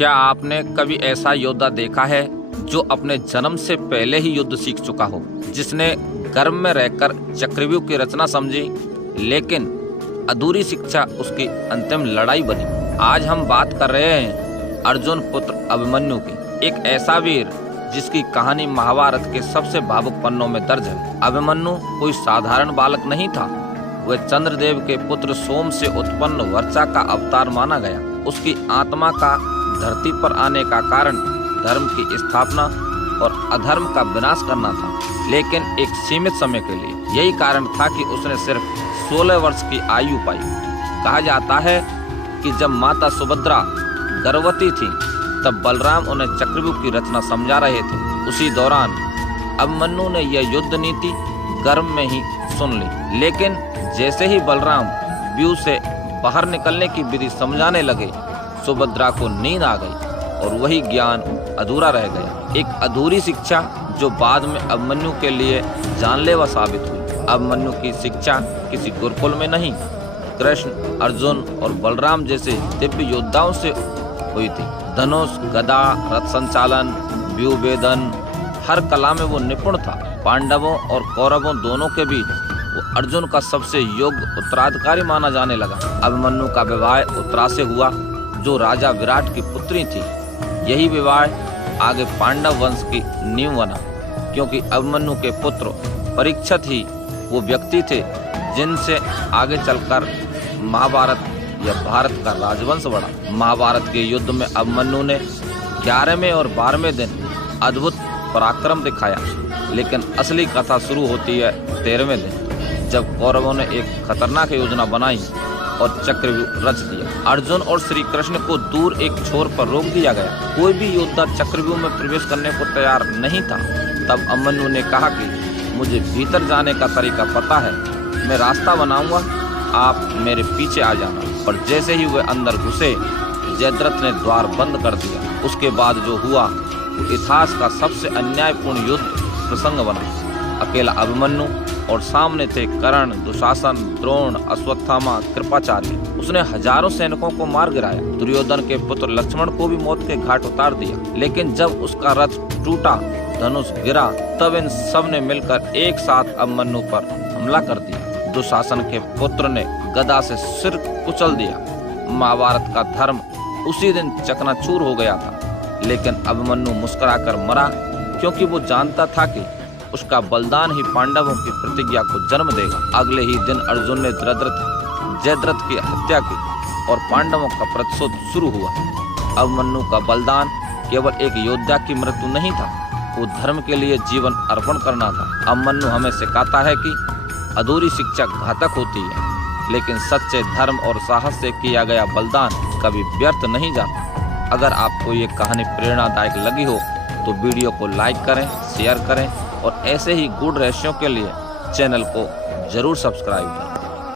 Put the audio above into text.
क्या आपने कभी ऐसा योद्धा देखा है जो अपने जन्म से पहले ही युद्ध सीख चुका हो, जिसने गर्भ में रहकर चक्रव्यूह की रचना समझी, लेकिन अधूरी शिक्षा उसकी अंतिम लड़ाई बनी। आज हम बात कर रहे हैं अर्जुन पुत्र अभिमन्यु की, एक ऐसा वीर जिसकी कहानी महाभारत के सबसे भावुक पन्नों में दर्ज है। अभिमन्यु कोई साधारण बालक नहीं था, वह चंद्रदेव के पुत्र सोम से उत्पन्न वर्चा का अवतार माना गया। उसकी आत्मा का धरती पर आने का कारण धर्म की स्थापना और अधर्म का विनाश करना था, लेकिन एक सीमित समय के लिए। यही कारण था कि उसने सिर्फ 16 वर्ष की आयु पाई। कहा जाता है कि जब माता सुभद्रा गर्भवती थी तब बलराम उन्हें चक्रव्यूह की रचना समझा रहे थे। उसी दौरान अभिमन्यु ने यह युद्ध नीति गर्भ में ही सुन ली, लेकिन जैसे ही बलराम व्यूह से बाहर निकलने की विधि समझाने लगे, सुभद्रा को नींद आ गई और वही ज्ञान अधूरा रह गया। एक अधूरी शिक्षा जो बाद में अभिमन्यु के लिए जानलेवा साबित हुई। अभिमन्यु की शिक्षा किसी गुरुकुल में नहीं, कृष्ण, अर्जुन और बलराम जैसे दिव्य योद्धाओं से हुई थी। धनुष, गदा, रथ संचालन, व्यूह भेदन, हर कला में वो निपुण था। पांडवों और कौरवों दोनों के बीच वो अर्जुन का सबसे योग्य उत्तराधिकारी माना जाने लगा। अभिमन्यु का विवाह उत्तरा से हुआ, जो राजा विराट की पुत्री थी। यही विवाह आगे पांडव वंश की नींव बना, क्योंकि अभिमन्यु के पुत्र परीक्षित ही वो व्यक्ति थे जिनसे आगे चलकर महाभारत या भारत का राजवंश बढ़ा। महाभारत के युद्ध में अभिमन्यु ने 11वें और 12वें दिन अद्भुत पराक्रम दिखाया, लेकिन असली कथा शुरू होती है 13वें दिन, जब कौरवों ने एक खतरनाक योजना बनाई और चक्रव्यूह रच दिया। अर्जुन और श्री कृष्ण को दूर एक छोर पर रोक दिया गया। कोई भी योद्धा चक्रव्यूह में प्रवेश करने को तैयार नहीं था। तब अभिमन्यु ने कहा कि मुझे भीतर जाने का तरीका पता है, मैं रास्ता बनाऊंगा, आप मेरे पीछे आ जाना। पर जैसे ही वे अंदर घुसे, जयद्रथ ने द्वार बंद कर दिया। उसके बाद जो हुआ वो इतिहास का सबसे अन्यायपूर्ण युद्ध प्रसंग बना। अकेला अभिमन्यु और सामने थे कर्ण, दुशासन, द्रोण, अश्वत्थामा, कृपाचार्य। उसने हजारों सैनिकों को मार गिराया। दुर्योधन के पुत्र लक्ष्मण को भी मौत के घाट उतार दिया। लेकिन जब उसका रथ टूटा, धनुष गिरा, तब इन सब ने मिलकर एक साथ अभिमन्यु पर हमला कर दिया। दुशासन के पुत्र ने गदा से सिर कुचल दिया। महाभारत का धर्म उसी दिन चकनाचूर हो गया था। लेकिन अभिमन्यु मुस्कुराकर मरा, क्योंकि वो जानता था कि उसका बलिदान ही पांडवों की प्रतिज्ञा को जन्म देगा। अगले ही दिन अर्जुन ने जयद्रथ की हत्या की और पांडवों का प्रतिशोध शुरू हुआ। अभिमन्यु का बलिदान केवल एक योद्धा की मृत्यु नहीं था, वो धर्म के लिए जीवन अर्पण करना था। अभिमन्यु हमें सिखाता है कि अधूरी शिक्षा घातक होती है, लेकिन सच्चे धर्म और साहस से किया गया बलिदान कभी व्यर्थ नहीं जाता। अगर आपको ये कहानी प्रेरणादायक लगी हो तो वीडियो को लाइक करें, शेयर करें और ऐसे ही गूढ़ रहस्यों के लिए चैनल को जरूर सब्सक्राइब करें।